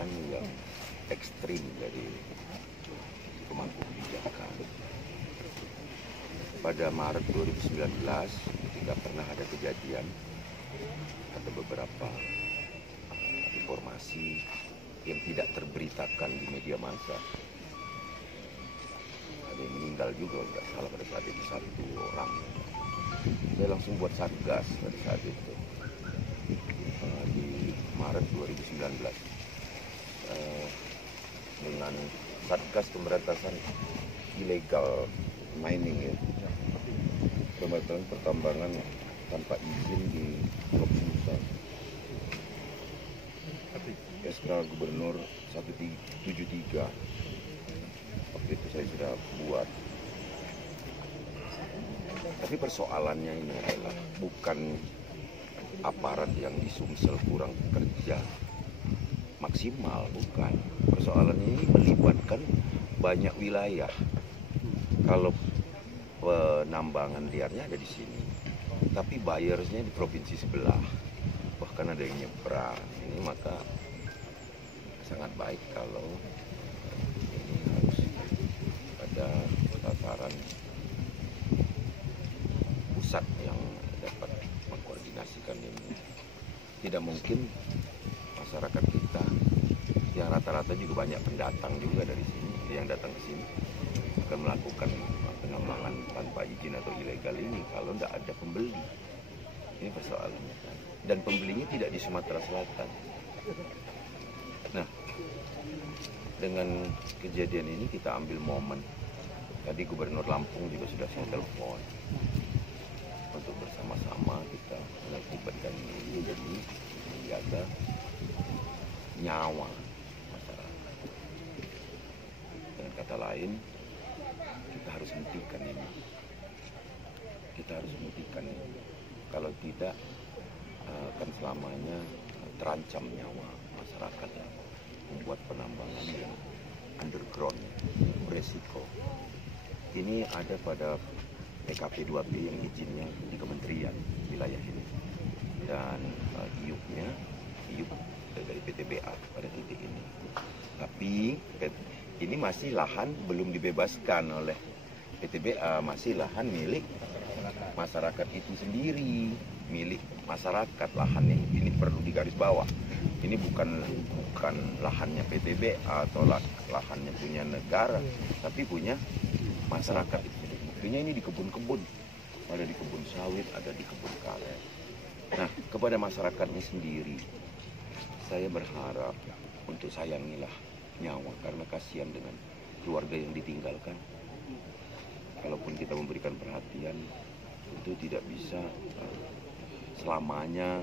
kebijakan yang ekstrim dari pemangku kebijakan. Pada Maret 2019 ketika pernah ada kejadian, ada beberapa informasi yang tidak terberitakan di media massa. Ada yang meninggal juga, nggak salah pada saat itu 1 orang. Saya langsung buat satgas pada saat itu di Maret 2019 dengan Satgas Pemberantasan Ilegal Mining, ya, pembangunan pertambangan tanpa izin di Lombok Nusa. SK Gubernur 173 waktu itu saya sudah buat. Tapi persoalannya ini adalah bukan aparat yang di Sumsel kurang kerja maksimal, bukan. Persoalannya ini melibatkan banyak wilayah. Kalau penambangan liarnya ada di sini, tapi buyersnya di provinsi sebelah, bahkan ada yang nyebrang. Ini maka sangat baik kalau ini harus ada tataran pusat yang dapat mengkoordinasikan ini. Tidak mungkin masyarakat kita yang rata-rata juga banyak pendatang juga dari sini, yang datang ke sini akan melakukan penambangan tanpa izin atau ilegal ini kalau tidak ada pembeli. Ini persoalannya, dan pembelinya tidak di Sumatera Selatan. Nah, dengan kejadian ini kita ambil momen. Tadi Gubernur Lampung juga sudah saya telepon untuk bersama-sama kita mengakibatkan ini jadi menjaga nyawa masyarakat. Dengan kata lain, kita harus hentikan ini. Kita harus hentikan ini. Kalau tidak, akan selamanya terancam nyawa masyarakat yang membuat penambangan yang underground beresiko. Ini ada pada PKP 2B yang izinnya di kementerian wilayah ini, dan IUP dari PTBA pada titik ini. Tapi ini masih lahan belum dibebaskan oleh PTBA, masih lahan milik masyarakat itu sendiri, milik masyarakat lahannya. Ini perlu digaris bawah. Ini bukan lahannya PTBA atau lahannya punya negara, tapi punya masyarakat itu. Buktinya ini di kebun-kebun, ada di kebun sawit, ada di kebun karet. Nah, kepada masyarakatnya sendiri, saya berharap untuk sayangilah nyawa, karena kasihan dengan keluarga yang ditinggalkan. Kalaupun kita memberikan perhatian, itu tidak bisa selamanya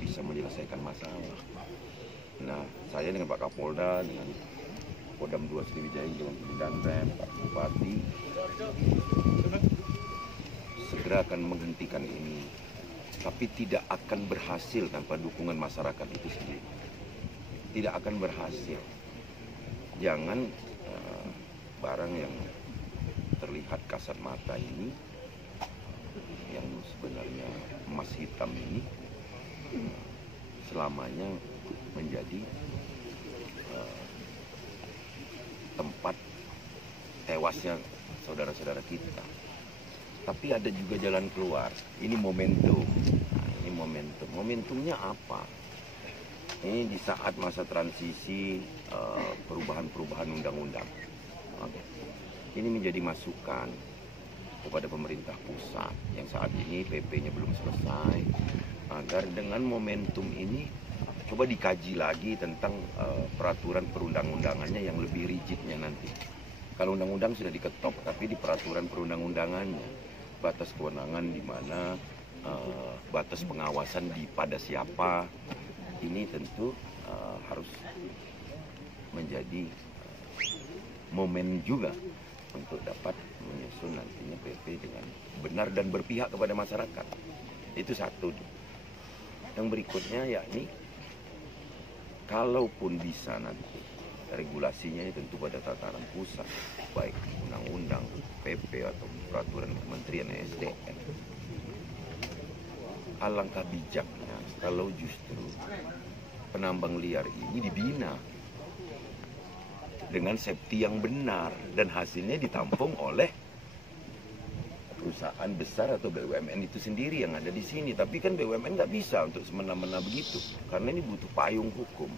bisa menyelesaikan masalah. Nah, saya dengan Pak Kapolda, dengan Kodam 2 Sriwijaya, dengan Pimpinan Rem, Pak Bupati, segera akan menghentikan ini. Tapi tidak akan berhasil tanpa dukungan masyarakat itu sendiri. Tidak akan berhasil. Jangan barang yang terlihat kasat mata ini, yang sebenarnya emas hitam ini, selamanya menjadi tempat tewasnya saudara-saudara kita. Tapi ada juga jalan keluar. Ini momentum. Nah, ini momentum. Momentumnya apa? Ini di saat masa transisi perubahan-perubahan undang-undang. Oke. Ini menjadi masukan kepada pemerintah pusat yang saat ini PP-nya belum selesai, agar dengan momentum ini coba dikaji lagi tentang peraturan perundang-undangannya yang lebih rigidnya nanti. Kalau undang-undang sudah diketok, tapi di peraturan perundang-undangannya batas kewenangan di mana, batas pengawasan pada siapa, ini tentu harus menjadi momen juga untuk dapat menyusun nantinya PP dengan benar dan berpihak kepada masyarakat. Itu satu. Yang berikutnya yakni, kalaupun bisa nanti regulasinya tentu pada tataran pusat, baik undang-undang, PP atau peraturan Kementerian SDM. Alangkah bijaknya kalau justru penambang liar ini dibina dengan safety yang benar dan hasilnya ditampung oleh perusahaan besar atau BUMN itu sendiri yang ada di sini. Tapi kan BUMN nggak bisa untuk semena-mena begitu, karena ini butuh payung hukum.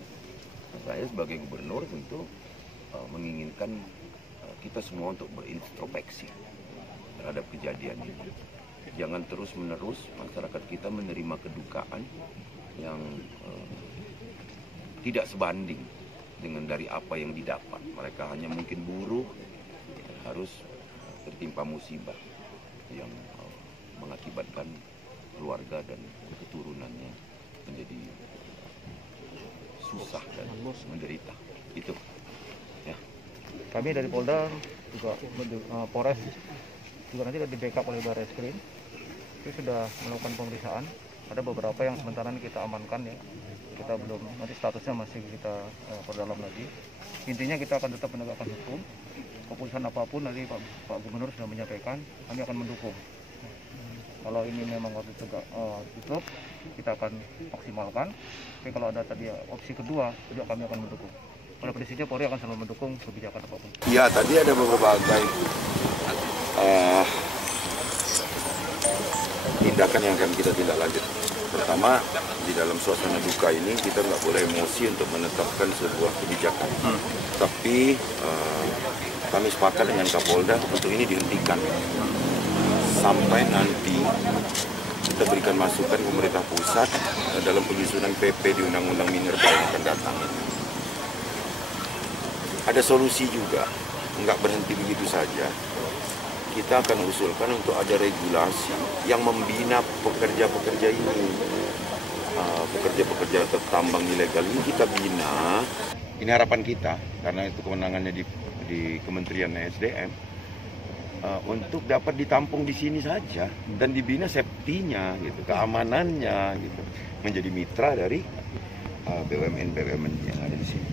Nah, saya sebagai gubernur tentu menginginkan kita semua untuk berintrospeksi terhadap kejadian ini. Jangan terus-menerus masyarakat kita menerima kedukaan yang tidak sebanding dengan dari apa yang didapat. Mereka hanya mungkin buruh, harus tertimpa musibah yang mengakibatkan keluarga dan keturunannya menjadi susah dan menderita. Itu ya. Kami dari Polda juga Polres juga nanti di backup oleh Barreskrim itu sudah melakukan pemeriksaan. Ada beberapa yang sementara kita amankan ya, kita belum, nanti statusnya masih kita perdalam lagi. Intinya kita akan tetap menegakkan hukum. Keputusan apapun nanti Pak Gubernur sudah menyampaikan, kami akan mendukung. Kalau ini memang harus tutup, kita akan maksimalkan. Tapi kalau ada tadi opsi kedua, juga kami akan mendukung. Oleh prinsipnya Polri akan selalu mendukung kebijakan apapun. Ya, tadi ada berbagai tindakan yang akan kita tindak lanjut. Pertama, di dalam suasana duka ini kita nggak boleh emosi untuk menetapkan sebuah kebijakan. Tapi kami sepakat dengan Kapolda untuk ini dihentikan sampai nanti kita berikan masukan pemerintah pusat dalam penyusunan PP di Undang-Undang Minerba yang akan datang. Ada solusi juga, nggak berhenti begitu saja. Kita akan usulkan untuk ada regulasi yang membina pekerja-pekerja ini. Pekerja-pekerja tambang ilegal ini kita bina. Ini harapan kita, karena itu kewenangannya di Kementerian SDM, untuk dapat ditampung di sini saja dan dibina safety-nya, gitu, keamanannya, gitu, menjadi mitra dari BUMN-BUMN yang ada di sini.